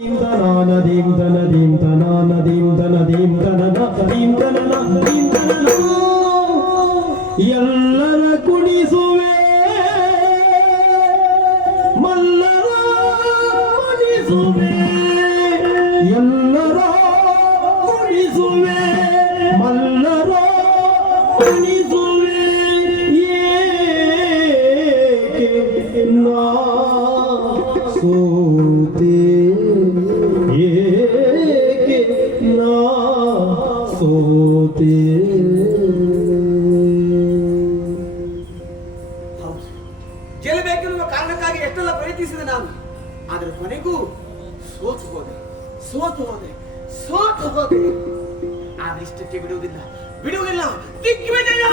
ದನಾನ ದೀಂ ದನ ದೀಂ ದನಾನ ದೀಂ ದನ ದೀಂ ದನನ ಎಲ್ಲರ ಕುಣಿಸುವೆ. ಮಲ್ಲರ ಕುಣಿಸುವೆ. ಎಲ್ಲರ ಕುಣಿಸುವೆ. ಮಲ್ಲರ ಕುಣಿಸುವೆ. ಏಕೆ ನಾ ಸೋತೆ ಗೆಲ್ಲಬೇಕೆನ್ನುವ ಕಾರಣಕ್ಕಾಗಿ ಎಷ್ಟೆಲ್ಲ ಪ್ರಯತ್ನಿಸಿದೆ ನಾನು, ಆದರೆ ಕೊನೆಗೂ ಸೋತು ಹೋದೆ ಸೋತು ಹೋದೆ ಸೋತು ಹೋದೆ. ಆದ್ರೆ ಇಷ್ಟಕ್ಕೆ ಬಿಡುವುದಿಲ್ಲ ಬಿಡುವುದಿಲ್ಲ. ದಿಗ್ವಿಜಯ!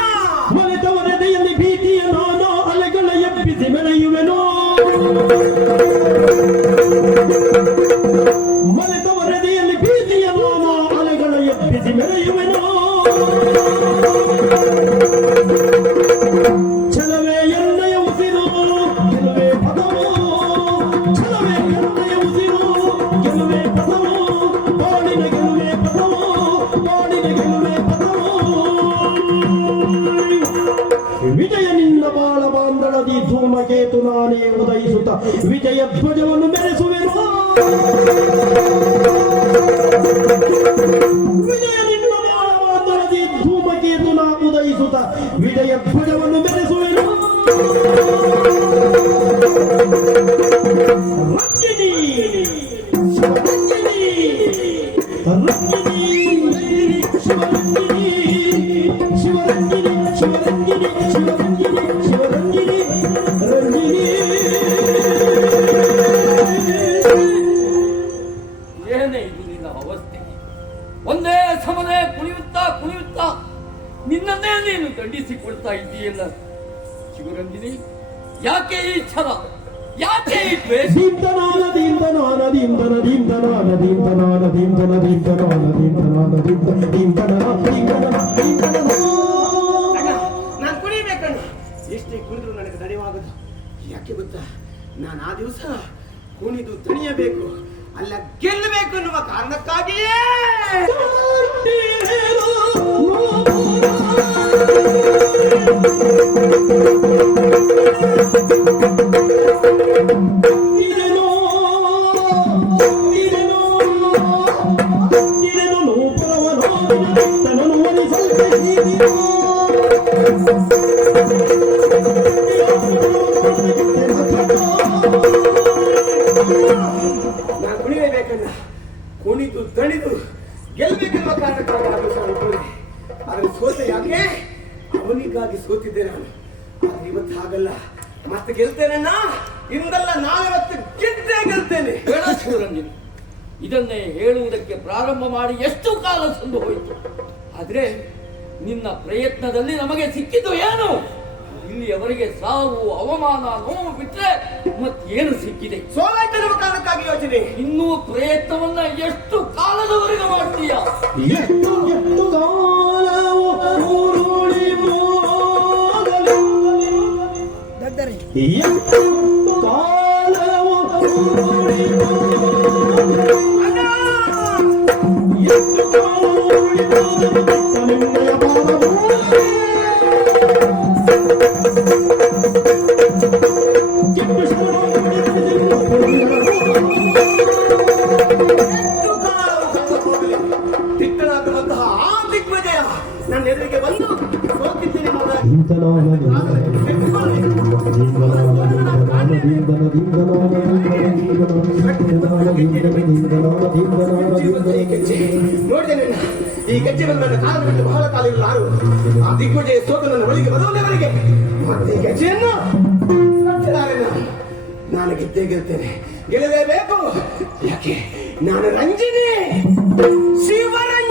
ಮನೆತವರದೆಯಲ್ಲಿ ಭೀತಿಯ ನಾನು ಅಲೆಗಳ ಎಬ್ಬಿಸಿ ಬೆಳೆಯುವೆನು? ಮನೆತವರದೆಯಲ್ಲಿ ಭೀತಿಯ ನಾನು ಅಲೆಗಳ ಎಬ್ಬಿಸಿ ಮೆರೆಯುವೆನೋ ಬಾಳಿನ ಗೆಲುವೆ ಪದವು ವಿಜಯ ನಿನ್ನ ಬಾಳ ಬಾಂಧಳದಿ ಧೂಮಕೇತು ನಾನೇ ಉದಯಿಸುತ್ತ. ವಿಜಯ ಧ್ವಜವನ್ನು ಮೆರೆಸುವೆನು. ವಿಜಯ ನಿನ್ನ ಬಾಳ ಬಾಂಧಳದಿ ಧೂಮಕೇತು ನಾ ಉದಯಿಸುತ್ತ. ವಿಜಯ ಧ್ವಜವನ್ನು ಮೆರೆಸುವೆನು. ಒಂದೇ ಸಮನೆ ಕುಣಿಯುತ್ತಾ ಕುಣಿಯುತ್ತಾ ನಿನ್ನನ್ನೇ ನೀನು ದಂಡಿಸಿಕೊಳ್ತಾ ಇದ್ದೀಯಲ್ಲ. ಶಿವರಂಜಿನಿ ಯಾಕೆ ಈ ಛಲ? ಯಾಕೆ ಈ ದ್ವೇಷ? ನಾನು ಎಷ್ಟೇ ಕುಣಿದ್ರು ನನಗೆ ತಡೆಯುವಾಗದು ಯಾಕೆ ಗೊತ್ತಾ? ನಾನು ಆ ದಿವಸ ಕುಣಿದು ತಣಿಯಬೇಕು ಅಲ್ಲ ಗೆಲ್ಲಬೇಕು ಎನ್ನುವ ಕಾರಣಕ್ಕಾಗಿಯೇ. ಆದರೆ ಸೋತೆ ಯಾಕೆ? ಅವನಿಗಾಗಿ ಸೋತಿದ್ದೆ ನಾನು. ಆದ್ರೆ ಇವತ್ತು ಹಾಗಲ್ಲ. ಮತ್ತೆ ಗೆಲ್ತೇನಣ್ಣ ಇಂದಲ್ಲ ನಾಳೆ ಮತ್ತೆ ಗೆದ್ದೇ ಗೆಲ್ತೇನೆ. ಹೇಳ ಶಿವರಂಜನ್ ಇದನ್ನೇ ಹೇಳುವುದಕ್ಕೆ ಪ್ರಾರಂಭ ಮಾಡಿ ಎಷ್ಟು ಕಾಲ ಸಂದು ಹೋಯಿತು? ಆದ್ರೆ ನಿನ್ನ ಪ್ರಯತ್ನದಲ್ಲಿ ನಮಗೆ ಸಿಕ್ಕಿದ್ದು ಏನು? ಇಲ್ಲಿಯವರೆಗೆ ಸಾವು ಅವಮಾನ ನೋವು ಬಿಟ್ರೆ ಮತ್ತೇನು ಸಿಕ್ಕಿದೆ? ಸೋಲಾಯ್ತೆನ್ನುವ ಕಾರಣಕ್ಕಾಗಿ ಯೋಚನೆ. ಇನ್ನೂ ಪ್ರಯತ್ನವನ್ನ ಎಷ್ಟು ಕಾಲದವರೆಗೆ ಮಾಡ್ತೀಯ? ಎಷ್ಟು ಎಷ್ಟು ಕಾಲವು ಊರುಳಿ ಹೋಗಲಿ ಎಷ್ಟು ಕಾಲವು ಊರುಳಿ ಹೋಗಲಿ ಎಷ್ಟು ಕಾಲವು ಊರುಳಿ ಹೋಗಲಿ ನನ್ನ ಎದುರಿಗೆ ಬಂದು ಸೋತಿದ್ದೇನೆ. ನೋಡಿದೆ ಈ ಗೆಜ್ಜೆ ಮೇಲೆ ನನ್ನ ಕಾಲ ಬಿಟ್ಟು ಬಹಳ ಕಾಲ ಇರಲಾರು ಆ ದಿಗ್ವಿಜಯ ಸೋತು ನನ್ನ ಬಳಿಗೆ ಬರುವುದವರೆಗೆ ಮತ್ತೆ ಗೆಜ್ಜೆಯನ್ನು ನಾನು. ಗೆದ್ದೇ ಗೆಲ್ತೇನೆ. ಗೆಲ್ಲಲೇಬೇಕು ಯಾಕೆ? ನಾನು ರಂಜಿನಿ. ಶಿವರಂಜಿನಿ